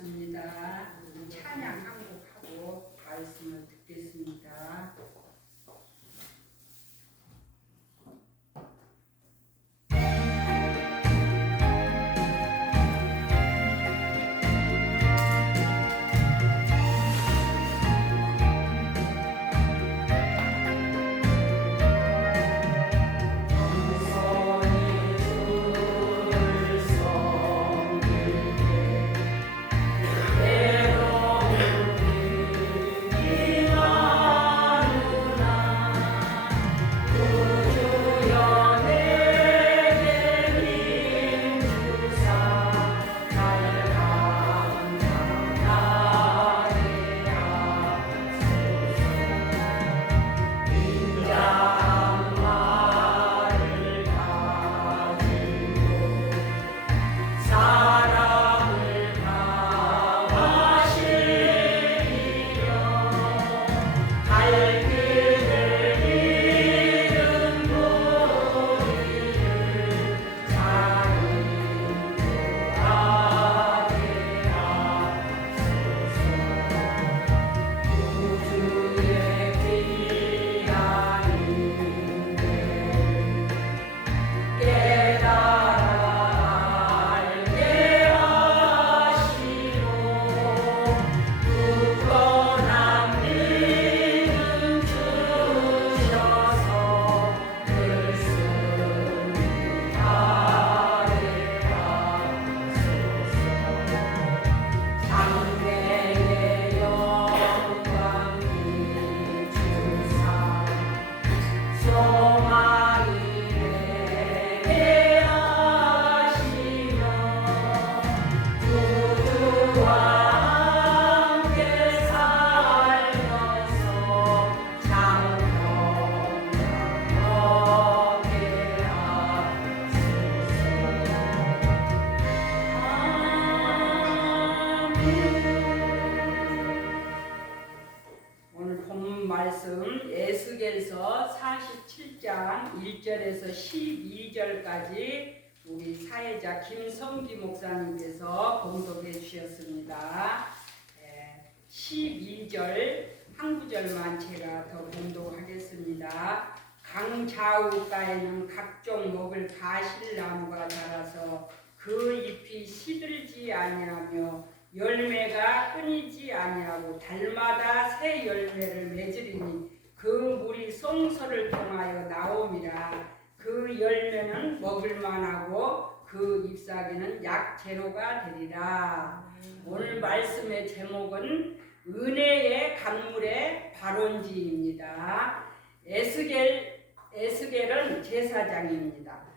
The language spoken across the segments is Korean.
고맙습니다. 찬양 한 곡 하고 말씀을 듣겠습니다. 말씀 에스겔서 47장 1절에서 12절까지 우리 사회자 김성기 목사님께서 봉독해 주셨습니다. 12절 한 구절만 제가 더 봉독하겠습니다. 강 좌우가에는 각종 먹을 가실나무가 자라서 그 잎이 시들지 아니하며 열매가 끊이지 아니하고 달마다 새 열매를 맺으리니 그 물이 송소를 통하여 나옴이라. 그 열매는 먹을만하고 그 잎사귀는 약재료가 되리라. 오늘 말씀의 제목은 은혜의 강물의 발원지입니다. 에스겔은 제사장입니다.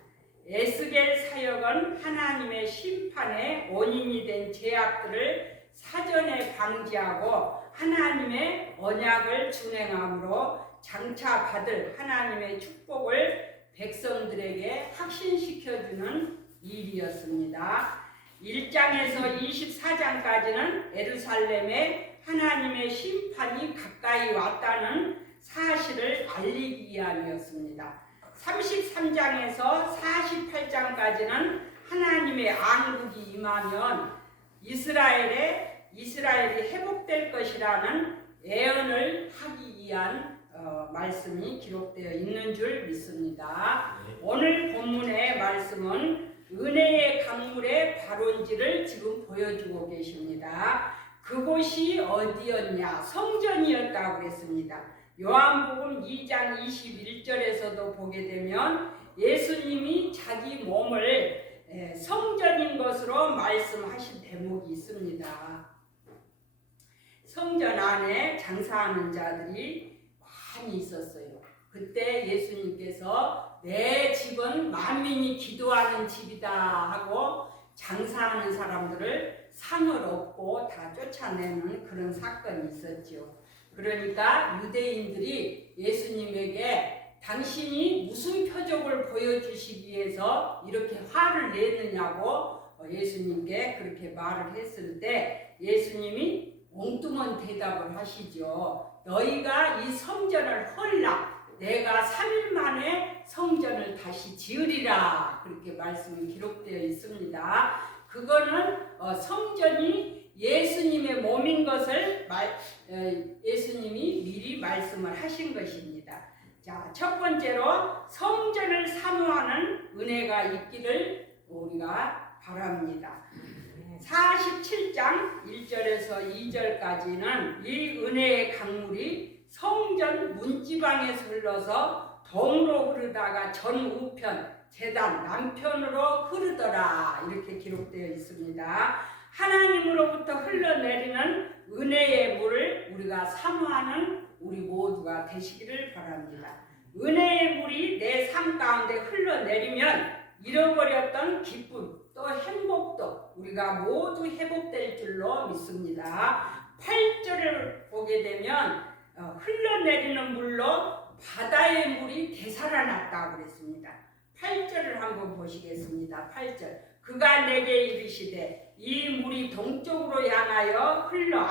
에스겔 사역은 하나님의 심판의 원인이 된 죄악들을 사전에 방지하고 하나님의 언약을 준행함으로 장차 받을 하나님의 축복을 백성들에게 확신시켜주는 일이었습니다. 1장에서 24장까지는 예루살렘에 하나님의 심판이 가까이 왔다는 사실을 알리기 위함이었습니다. 33장에서 48장까지는 하나님의 안국이 임하면 이스라엘이 회복될 것이라는 예언을 하기 위한 말씀이 기록되어 있는 줄 믿습니다. 오늘 본문의 말씀은 은혜의 강물의 발원지를 지금 보여주고 계십니다. 그곳이 어디였냐? 성전이었다고 그랬습니다. 요한복음 2장 21절에서도 보게 되면 예수님이 자기 몸을 성전인 것으로 말씀하신 대목이 있습니다. 성전 안에 장사하는 자들이 많이 있었어요. 그때 예수님께서 내 집은 만민이 기도하는 집이다 하고 장사하는 사람들을 상을 얻고 다 쫓아내는 그런 사건이 있었죠. 그러니까 유대인들이 예수님에게 당신이 무슨 표적을 보여주시기 위해서 이렇게 화를 내느냐고 예수님께 그렇게 말을 했을 때 예수님이 엉뚱한 대답을 하시죠. 너희가 이 성전을 헐라 내가 3일 만에 성전을 다시 지으리라 그렇게 말씀이 기록되어 있습니다. 그거는 성전이 예수님이 미리 말씀을 하신 것입니다. 자, 첫 번째로 성전을 사모하는 은혜가 있기를 우리가 바랍니다. 47장 1절에서 2절까지는 이 은혜의 강물이 성전 문지방에서 흘러서 동으로 흐르다가 전 우편, 제단 남편으로 흐르더라 이렇게 기록되어 있습니다. 하나님으로부터 흘러내리는 은혜의 물을 우리가 사모하는 우리 모두가 되시기를 바랍니다. 은혜의 물이 내 삶 가운데 흘러내리면 잃어버렸던 기쁨 또 행복도 우리가 모두 회복될 줄로 믿습니다. 8절을 보게 되면 흘러내리는 물로 바다의 물이 되살아났다고 그랬습니다. 8절을 한번 보시겠습니다. 8절 그가 내게 이르시되 이 물이 동쪽으로 향하여 흘러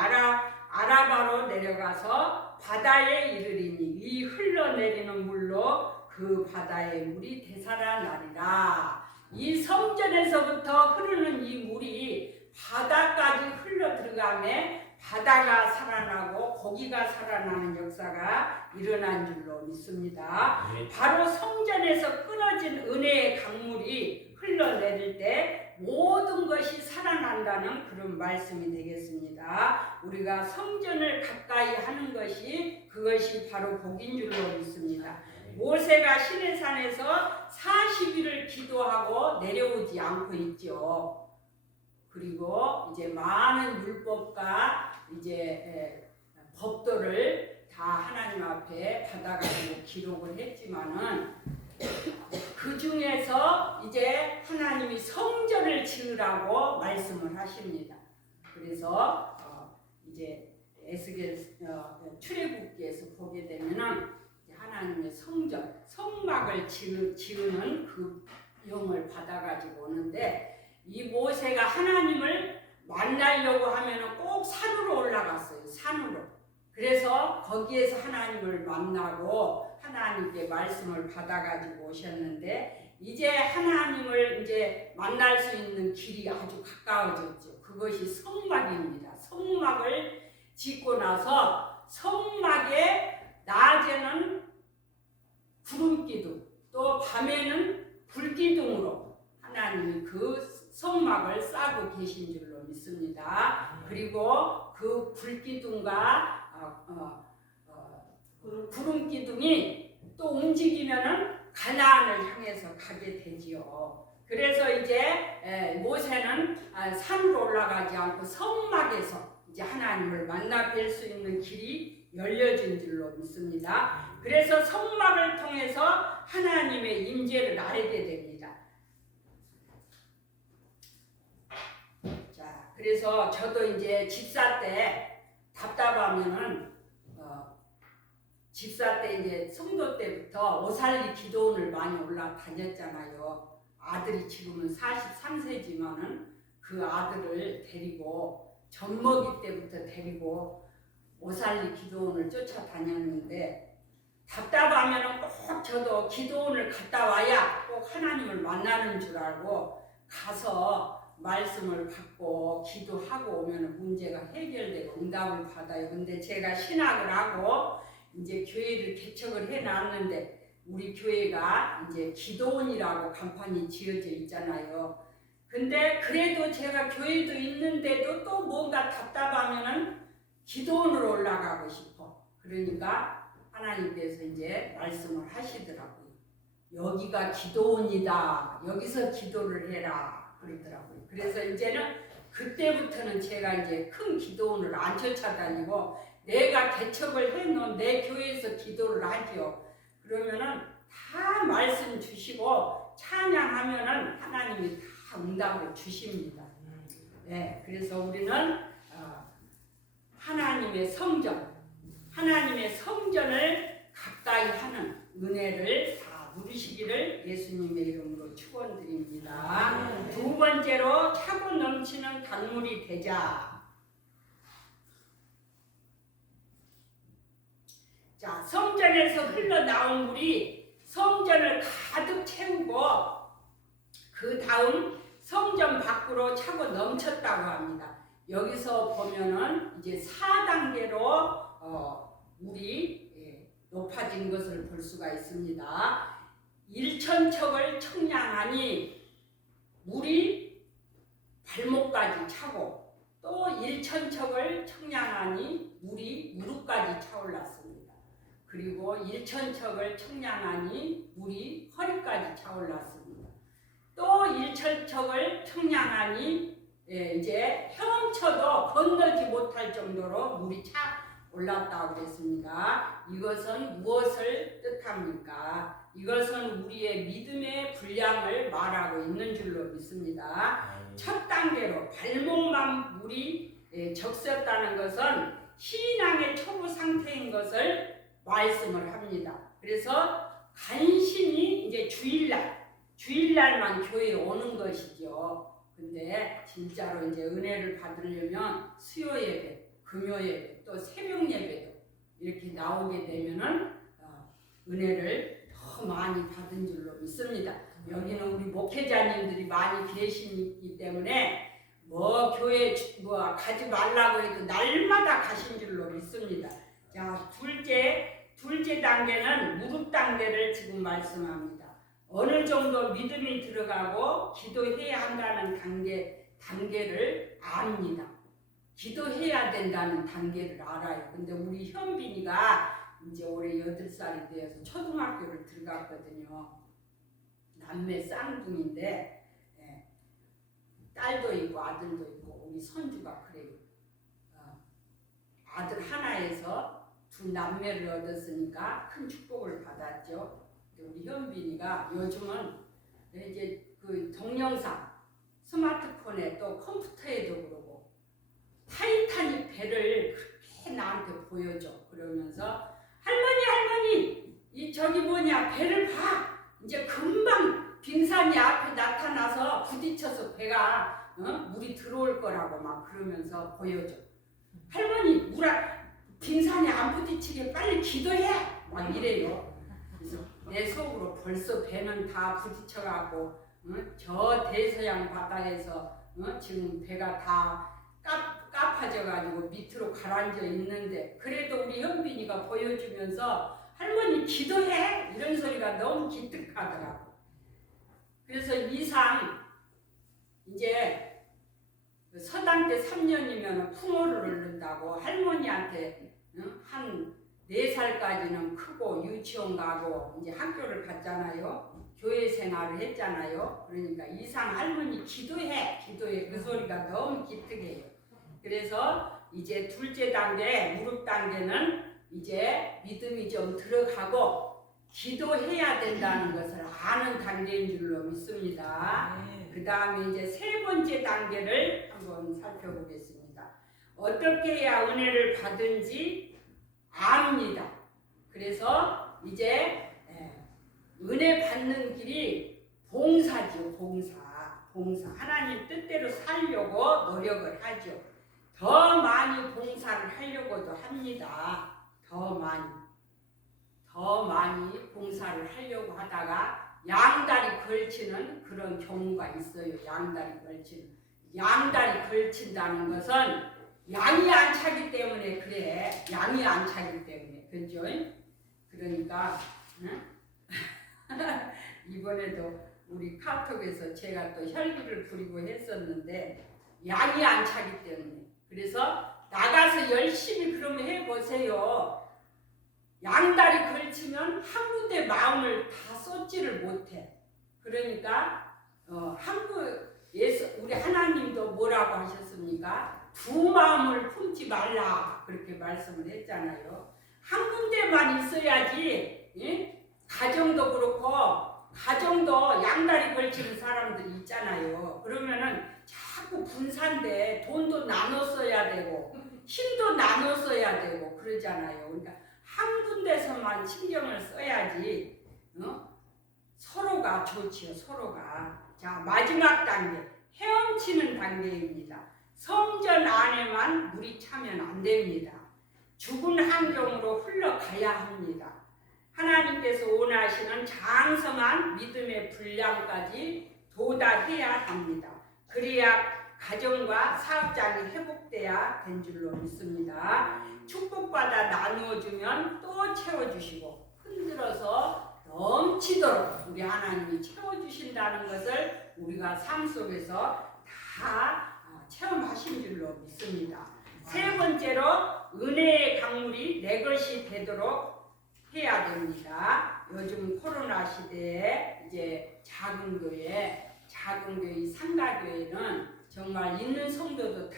아라바로 내려가서 바다에 이르리니 이 흘러내리는 물로 그 바다의 물이 되살아나리라. 이 성전에서부터 흐르는 이 물이 바다까지 흘러 들어가매 바다가 살아나고 고기가 살아나는 역사가 일어난 줄로 믿습니다. 바로 성전에서 끊어진 은혜의 강물이 흘러내릴 때 모든 것이 살아난다는 그런 말씀이 되겠습니다. 우리가 성전을 가까이 하는 것이 그것이 바로 복인 줄로 믿습니다. 모세가 시내산에서 40일을 기도하고 내려오지 않고 있죠. 그리고 이제 많은 율법과 이제 법도를 다 하나님 앞에 받아가지고 기록을 했지만은 그 중에서 이제 하나님이 성전을 지으라고 말씀을 하십니다. 그래서 이제 에스겔 출애굽기에서 보게 되면은 하나님의 성전, 성막을 지으는 그 영을 받아가지고 오는데 이 모세가 하나님을 만나려고 하면은 꼭 산으로 올라갔어요. 산으로. 그래서 거기에서 하나님을 만나고 하나님께 말씀을 받아가지고 오셨는데 이제 하나님을 이제 만날 수 있는 길이 아주 가까워졌죠. 그것이 성막입니다. 성막을 짓고 나서 성막에 낮에는 구름기둥 또 밤에는 불기둥으로 하나님이 그 성막을 싸고 계신 줄로 믿습니다. 그리고 그 불기둥과 구름기둥이 또 움직이면은 가나안을 향해서 가게 되지요. 그래서 이제 모세는 산으로 올라가지 않고 성막에서 이제 하나님을 만나 뵐 수 있는 길이 열려진 줄로 믿습니다. 그래서 성막을 통해서 하나님의 임재를 알게 됩니다. 자, 그래서 저도 이제 집사 때 답답하면은 집사 때 이제 성도 때부터 오살리 기도원을 많이 올라다녔잖아요. 아들이 지금은 43세지만은 그 아들을 데리고 젖먹이 때부터 데리고 오살리 기도원을 쫓아다녔는데 답답하면 꼭 저도 기도원을 갔다 와야 꼭 하나님을 만나는 줄 알고 가서 말씀을 받고 기도하고 오면 문제가 해결되고 응답을 받아요. 근데 제가 신학을 하고 이제 교회를 개척을 해놨는데 우리 교회가 이제 기도원이라고 간판이 지어져 있잖아요. 근데 그래도 제가 교회도 있는데도 또 뭔가 답답하면은 기도원으로 올라가고 싶어. 그러니까 하나님께서 이제 말씀을 하시더라고요. 여기가 기도원이다. 여기서 기도를 해라. 그러더라고요. 그래서 이제는 그때부터는 제가 이제 큰 기도원을 안 쫓아다니고 내가 개척을 해놓은 내 교회에서 기도를 하죠. 그러면은 다 말씀 주시고 찬양하면은 하나님이 다 응답을 주십니다. 네, 그래서 우리는 하나님의 성전, 하나님의 성전을 가까이 하는 은혜를 다 누리시기를 예수님의 이름으로 축원드립니다. 두 번째로 차고 넘치는 강물이 되자. 자, 성전에서 흘러나온 물이 성전을 가득 채우고 그 다음 성전 밖으로 차고 넘쳤다고 합니다. 여기서 보면은 이제 4단계로 물이 높아진 것을 볼 수가 있습니다. 일천척을 청량하니 물이 발목까지 차고, 또 일천척을 청량하니 물이 무릎까지 차올랐습니다. 그리고 일천척을 청량하니 물이 허리까지 차올랐습니다. 또 일천척을 청량하니 이제 헤엄쳐도 건너지 못할 정도로 물이 차 올랐다고 그랬습니다. 이것은 무엇을 뜻합니까? 이것은 우리의 믿음의 분량을 말하고 있는 줄로 믿습니다. 첫 단계로 발목만 물이 적셨다는 것은 신앙의 초보 상태인 것을 말씀을 합니다. 그래서 간신히 이제 주일날만 교회에 오는 것이죠. 근데 진짜로 이제 은혜를 받으려면 수요 예배, 금요 예배, 또 새벽 예배도 이렇게 나오게 되면은 은혜를 더 많이 받은 줄로 믿습니다. 여기는 우리 목회자님들이 많이 계시기 때문에 교회 가지 말라고 해도 날마다 가신 줄로 믿습니다. 자, 둘째 단계는 무릎 단계를 지금 말씀합니다. 어느 정도 믿음이 들어가고 기도해야 한다는 단계를 압니다. 기도해야 된다는 단계를 알아요. 근데 우리 현빈이가 이제 올해 8살이 되어서 초등학교를 들어갔거든요. 남매 쌍둥이인데 딸도 있고 아들도 있고 우리 손주가 그래요. 아들 하나에서 두 남매를 얻었으니까 큰 축복을 받았죠. 우리 현빈이가 요즘은 이제 그 동영상 스마트폰에 또 컴퓨터에도 그러고 타이타닉 배를 그렇게 나한테 보여줘. 그러면서 할머니 이 저기 배를 봐. 이제 금방 빙산이 앞에 나타나서 부딪혀서 배가 물이 들어올 거라고 막 그러면서 보여줘. 할머니 빙산이 안 부딪히게 빨리 기도해. 막 이래요. 그래서 내 속으로 벌써 배는 다 부딪혀가고 저 대서양 바다에서 지금 배가 다 까파져가지고 밑으로 가라앉아 있는데 그래도 우리 현빈이가 보여주면서 할머니 기도해 이런 소리가 너무 기특하더라고. 그래서 이상 이제 서당 때 3년이면 풍어를 얻는다고 할머니한테 한 4살까지는 크고 유치원 가고 이제 학교를 갔잖아요. 교회 생활을 했잖아요. 그러니까 이상 할머니 기도해 그 소리가 너무 기특해요. 그래서 이제 둘째 단계 무릎 단계는 이제 믿음이 좀 들어가고 기도해야 된다는 것을 아는 단계인 줄로 믿습니다. 그 다음에 이제 세 번째 단계를 한번 살펴보겠습니다. 어떻게 해야 은혜를 받은지 압니다. 그래서 이제 은혜 받는 길이 봉사죠. 봉사. 하나님 뜻대로 살려고 노력을 하죠. 더 많이 봉사를 하려고도 합니다. 더 많이 봉사를 하려고 하다가 양다리 걸치는 그런 경우가 있어요. 양다리 걸친다는 것은 양이 안 차기 때문에 그래. 양이 안 차기 때문에. 그죠? 그러니까 이번에도 우리 카톡에서 제가 또 혈기를 부리고 했었는데 양이 안 차기 때문에. 그래서 나가서 열심히 그러면 해보세요. 양다리 걸치면 한 군데 마음을 다 쏟지를 못해. 그러니까 우리 하나님도 뭐라고 하셨습니까? 두 마음을 품지 말라 그렇게 말씀을 했잖아요. 한 군데만 있어야지. 예? 가정도 그렇고 가정도 양다리 걸치는 사람들이 있잖아요. 그러면은 자꾸 분산돼. 돈도 나눠 써야 되고 힘도 나눠 써야 되고 그러잖아요. 그러니까 한 군데서만 신경을 써야지 서로가 좋지요. 서로가. 자, 마지막 단계 헤엄치는 단계입니다. 성전 안에만 물이 차면 안 됩니다. 죽은 환경으로 흘러가야 합니다. 하나님께서 원하시는 장성한 믿음의 분량까지 도달해야 합니다. 그래야 가정과 사업장이 회복돼야 된 줄로 믿습니다. 축복받아 나누어주면 또 채워주시고 흔들어서 넘치도록 우리 하나님이 채워주신다는 것을 우리가 삶 속에서 다 체험하신 줄로 믿습니다. 세 번째로 은혜의 강물이 내 것이 되도록 해야 됩니다. 요즘 코로나 시대에 이제 작은 교회, 상가교회는 정말 있는 성도도 다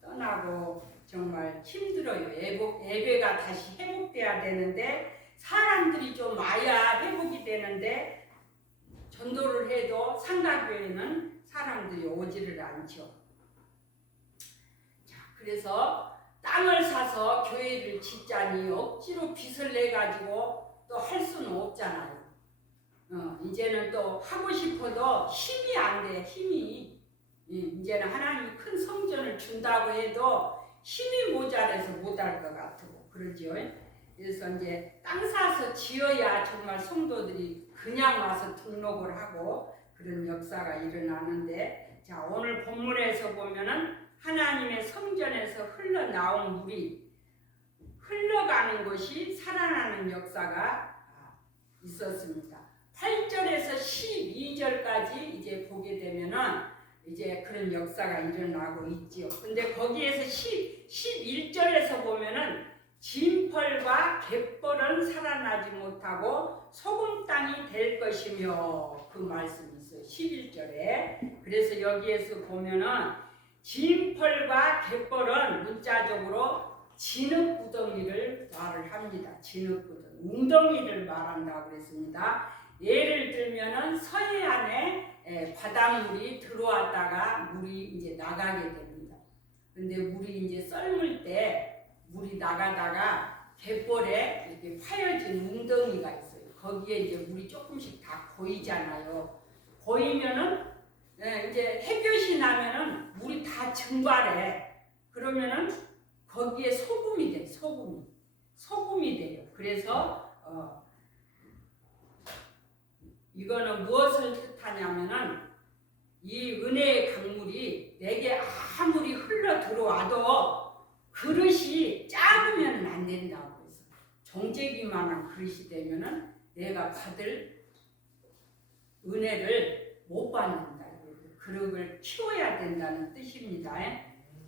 떠나고 정말 힘들어요. 예배가 다시 회복돼야 되는데 사람들이 좀 와야 회복이 되는데 전도를 해도 상가교회는 사람들이 오지를 않죠. 자, 그래서 땅을 사서 교회를 짓자니 억지로 빚을 내 가지고 또 할 수는 없잖아요. 이제는 또 하고 싶어도 힘이 안 돼. 힘이 이제는 하나님이 큰 성전을 준다고 해도 힘이 모자라서 못할 것 같고 그러죠. 그래서 이제 땅 사서 지어야 정말 성도들이 그냥 와서 등록을 하고 그런 역사가 일어나는데, 자, 오늘 본문에서 보면은 하나님의 성전에서 흘러나온 물이 흘러가는 것이 살아나는 역사가 있었습니다. 8절에서 12절까지 이제 보게 되면은 이제 그런 역사가 일어나고 있지요. 근데 거기에서 11절에서 보면은 진펄과 갯벌은 살아나지 못하고 소금 땅이 될 것이며 그 말씀이 있어요. 11절에. 그래서 여기에서 보면은 진펄과 갯벌은 문자적으로 진흙구덩이를 말을 합니다. 진흙구덩이, 웅덩이를 말한다고 그랬습니다. 예를 들면은 서해안에 바닷물이 들어왔다가 물이 이제 나가게 됩니다. 근데 물이 이제 썰물 때 물이 나가다가 갯벌에 이렇게 파여진 웅덩이가 있어요. 거기에 이제 물이 조금씩 다 고이잖아요. 고이면은 이제 햇볕이 나면은 물이 다 증발해. 그러면은 거기에 소금이 돼. 소금이 돼요. 그래서 이거는 무엇을 뜻하냐면은 이 은혜의 강물이 내게 아무리 흘러 들어와도 그릇이 작으면 안 된다고 해서 정제기만한 그릇이 되면은 내가 받을 은혜를 못 받는다. 그릇을 키워야 된다는 뜻입니다.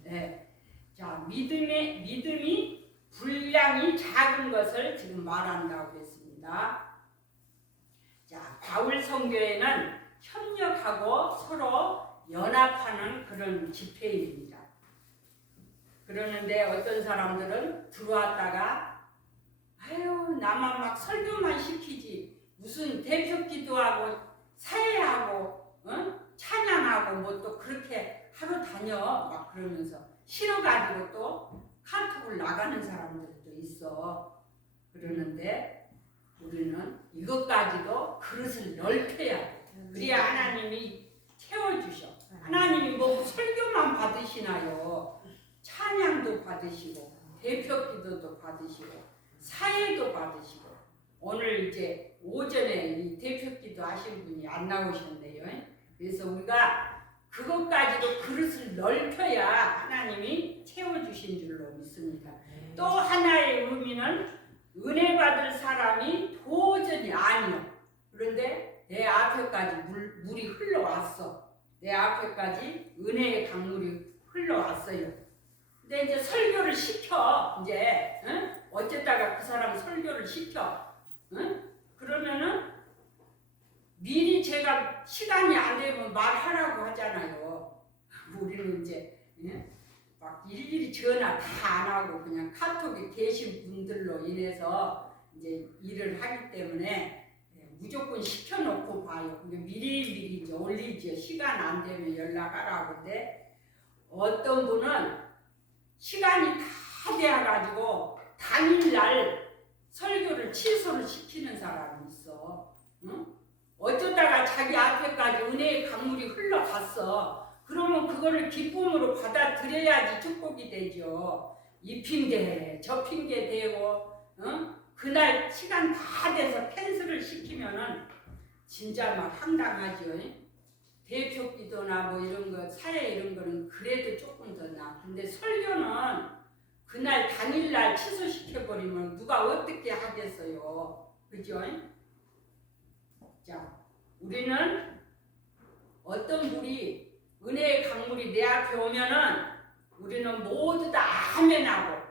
네. 자, 믿음이 분량이 작은 것을 지금 말한다고 했습니다. 자, 바울 선교회는 협력하고 서로 연합하는 그런 집회입니다. 그러는데 어떤 사람들은 들어왔다가 아유 나만 막 설교만 시키지 무슨 대표 기도하고 사회하고 찬양하고 뭐 또 그렇게 하러 다녀 막 그러면서 싫어가지고 또 카톡을 나가는 사람들도 있어. 그러는데 우리는 이것까지도 그릇을 넓혀야 돼. 그래야 하나님이 채워주셔. 하나님이 뭐 설교만 받으시나요? 찬양도 받으시고 대표 기도도 받으시고 사회도 받으시고 오늘 이제 오전에 이 대표 기도 하신 분이 안 나오셨네요. 그래서 우리가 그것까지도 그릇을 넓혀야 하나님이 채워주신 줄로 믿습니다. 또 하나의 의미는 은혜 받을 사람이 도저히 아니요. 그런데 내 앞에까지 물이 흘러왔어. 내 앞에까지 은혜의 강물이 흘러왔어요. 근데 이제 설교를 시켜. 이제 어쨌다가 그 사람 설교를 시켜. 그러면은 미리 제가 시간이 안 되면 말하라고 하잖아요. 우리는 이제 막 일일이 전화 다 안 하고 그냥 카톡에 계신 분들로 인해서 이제 일을 하기 때문에 무조건 시켜놓고 봐요. 근데 미리 이제 올리죠. 시간 안 되면 연락하라고. 근데 어떤 분은 시간이 다 돼가지고 당일날 설교를 취소를 시키는 사람이 있어. 응? 어쩌다가 자기 앞에까지 은혜의 강물이 흘러갔어. 그러면 그거를 기쁨으로 받아들여야지 축복이 되죠. 이 핑계 저 핑계 대고 그날 시간 다 돼서 캔슬을 시키면은 진짜 막 황당하죠. 대표 기도나 뭐 이런 거 사회 이런 거는 그래도 조금 더 나아. 근데 설교는 그날 당일날 취소시켜 버리면 누가 어떻게 하겠어요, 그죠? 자, 우리는 어떤 물이 은혜의 강물이 내 앞에 오면은 우리는 모두 다 아멘하고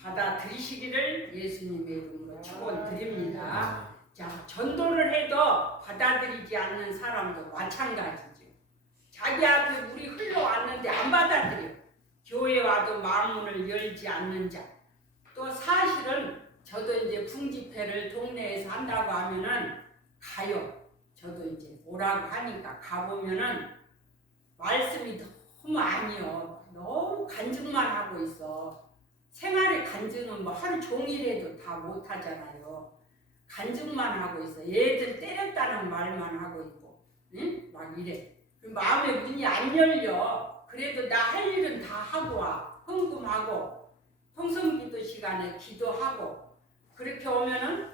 받아들이시기를 예수님의 이름으로 축원드립니다. 자, 전도를 해도 받아들이지 않는 사람도 마찬가지죠. 자기 앞에 물이 흘러왔는데 안 받아들여. 교회 와도 마음문을 열지 않는 자. 또 사실은 저도 이제 풍집회를 동네에서 한다고 하면은 가요. 저도 이제 오라고 하니까 가보면은 말씀이 너무 아니요. 너무 간증만 하고 있어. 생활의 간증은 뭐 하루 종일 해도 다 못하잖아요. 간증만 하고 있어. 얘들 때렸다는 말만 하고 있고, 응? 막 이래. 마음의 문이 안 열려. 그래도 나 할 일은 다 하고 와. 헌금하고, 통성기도 시간에 기도하고, 그렇게 오면은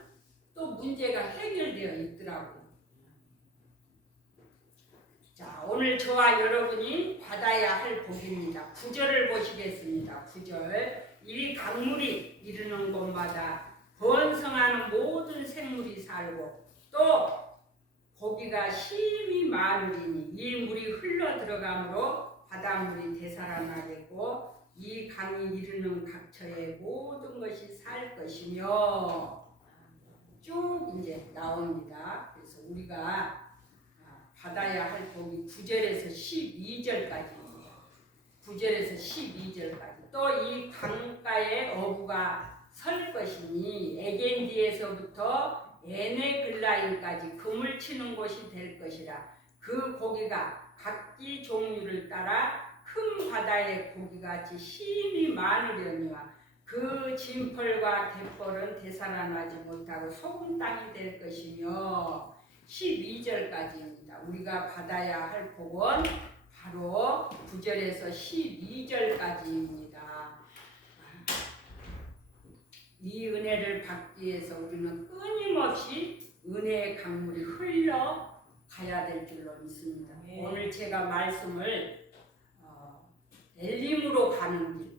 또 문제가 해결되어 있더라고요. 자, 오늘 저와 여러분이 받아야 할 복입니다. 9절을 보시겠습니다. 9절. 이 강물이 이르는 곳마다 번성하는 모든 생물이 살고 또 고기가 심히 많으리니 이 물이 흘러 들어가므로 바닷물이 되살아나겠고 이 강이 이르는 각처에 모든 것이 살 것이며 쭉 이제 나옵니다. 그래서 우리가 받아야 할 복이 9절에서 12절까지입니다. 9절에서 12절까지. 또 이 강가에 어부가 설 것이니 에겐디에서부터 에네글라인까지 금을 치는 곳이 될 것이라. 그 고기가 각기 종류를 따라 큰 바다의 고기같이 힘이 많으려니와 그 진펄과 갯벌은 되살아나지 못하고 소금 땅이 될 것이며 12절까지입니다. 우리가 받아야 할 복은 바로 9절에서 12절까지입니다. 이 은혜를 받기 위해서 우리는 끊임없이 은혜의 강물이 흘러 가야 될 줄로 믿습니다. 오늘 제가 말씀을 엘림으로 가는 길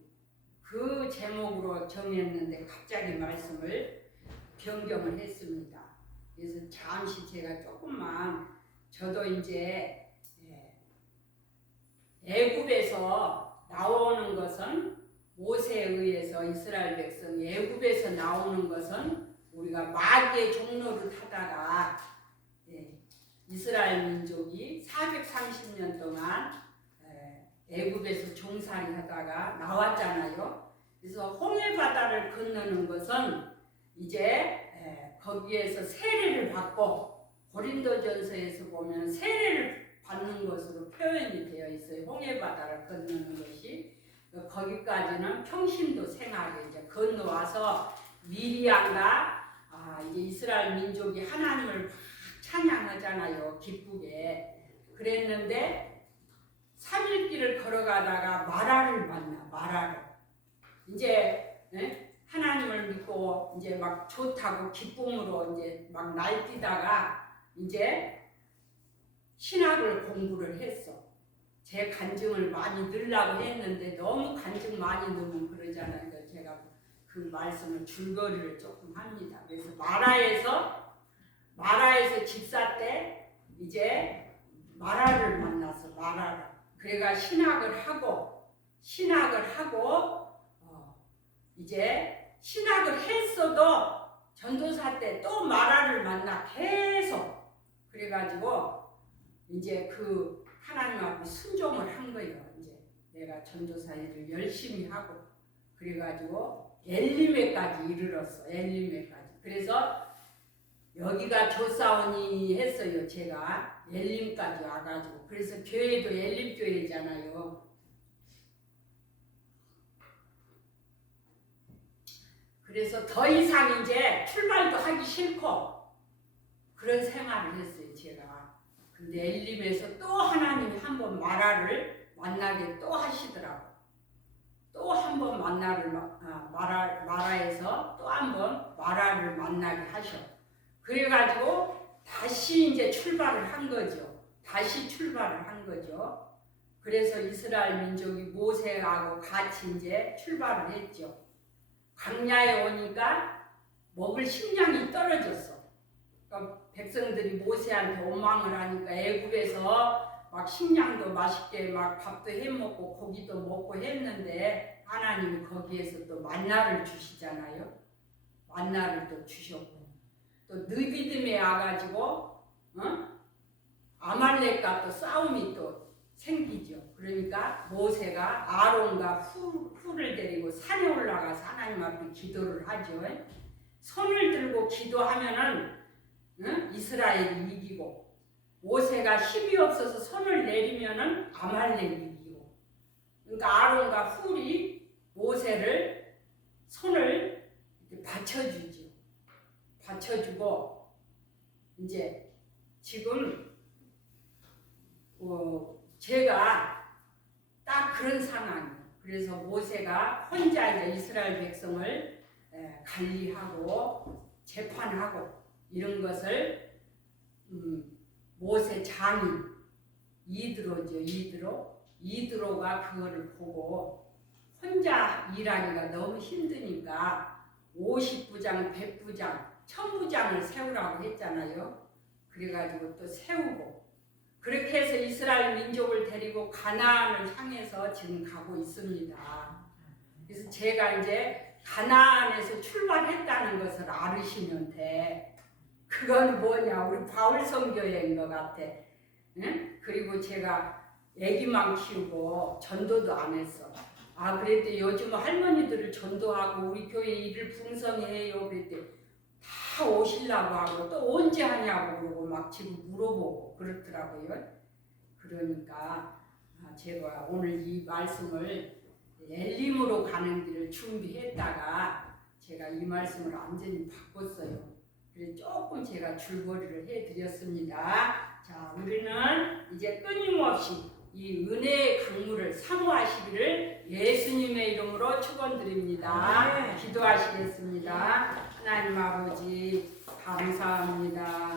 그 제목으로 정했는데 갑자기 말씀을 변경을 했습니다. 그래서 잠시 제가 조금만 저도 이제 애굽에서 나오는 것은 모세에 의해서 이스라엘 백성이 애굽에서 나오는 것은 우리가 마귀의 종로를 타다가 이스라엘 민족이 430년 동안 애굽에서 종살이 하다가 나왔잖아요. 그래서 홍해 바다를 건너는 것은 이제 거기에서 세례를 받고 고린도전서에서 보면 세례를 받는 것으로 표현이 되어 있어요. 홍해 바다를 건너는 것이 거기까지는 평신도 생활에 이제 건너와서 미리암과 이제 이스라엘 민족이 하나님을 찬양하잖아요. 기쁘게 그랬는데 3일 길을 걸어가다가 마라를 만나. 마라를 이제 하나님을 믿고 이제 막 좋다고 기쁨으로 이제 막 날뛰다가 이제 신학을 공부를 했어. 제 간증을 많이 넣으려고 했는데 너무 간증 많이 넣으면 그러잖아요. 그러니까 제가 그 말씀을 줄거리를 조금 합니다. 그래서 마라에서 집사 때 이제 마라를 만나서 마라를 그래가 신학을 하고 이제 신학을 했어도 전도사 때 또 마라를 만나 계속 그래가지고 이제 그 하나님 앞에 순종을 한 거예요. 이제 내가 전도사 일을 열심히 하고 그래가지고 엘리메까지 이르렀어. 엘리메까지. 그래서 여기가 조사원이 했어요. 제가 엘림까지 와가지고 그래서 교회도 엘림교회잖아요. 그래서 더 이상 이제 출발도 하기 싫고 그런 생활을 했어요. 제가. 근데 엘림에서 또 하나님이 한번 마라를 만나게 또 하시더라고. 또 한번 마라에서 또 한번 마라를 만나게 하셔. 그래가지고 다시 이제 출발을 한 거죠. 다시 출발을 한 거죠. 그래서 이스라엘 민족이 모세하고 같이 이제 출발을 했죠. 광야에 오니까 먹을 식량이 떨어졌어. 그러니까 백성들이 모세한테 원망을 하니까 애굽에서 막 식량도 맛있게 막 밥도 해먹고 고기도 먹고 했는데 하나님이 거기에서 또 만나를 주시잖아요. 만나를 또 주셨고 또 느비딤에 와가지고 아말렉과 또 싸움이 또 생기죠. 그러니까 모세가 아론과 훌을 데리고 산에 올라가서 하나님 앞에 기도를 하죠. 손을 들고 기도하면은 이스라엘이 이기고 모세가 힘이 없어서 손을 내리면은 아말렉이 이기고 그러니까 아론과 훌이 모세를 손을 받쳐주죠. 받쳐주고 이제 지금 제가 딱 그런 상황이에요. 그래서 모세가 혼자 이제 이스라엘 백성을 관리하고 재판하고 이런 것을 모세 장인 이드로죠. 이드로가 그거를 보고 혼자 일하기가 너무 힘드니까 50부장, 100부장, 1000부장을 세우라고 했잖아요. 그래가지고 또 세우고 그렇게 해서 이스라엘 민족을 데리고 가나안을 향해서 지금 가고 있습니다. 그래서 제가 이제 가나안에서 출발했다는 것을 알으시면 돼. 그건 뭐냐? 우리 바울 선교회인 것 같아. 응? 그리고 제가 애기만 키우고 전도도 안 했어. 그랬더니 요즘 할머니들을 전도하고 우리 교회 일을 풍성해요. 그랬더니 다 오시려고 하고 또 언제 하냐고 그러고 막 지금 물어보고 그렇더라고요. 그러니까 제가 오늘 이 말씀을 엘림으로 가는 길을 준비했다가 제가 이 말씀을 완전히 바꿨어요. 그래서 조금 제가 줄거리를 해드렸습니다. 자, 우리는 이제 끊임없이 이 은혜의 강물을 사모하시기를 예수님의 이름으로 축원드립니다. 기도하시겠습니다. 하나님 아버지 감사합니다.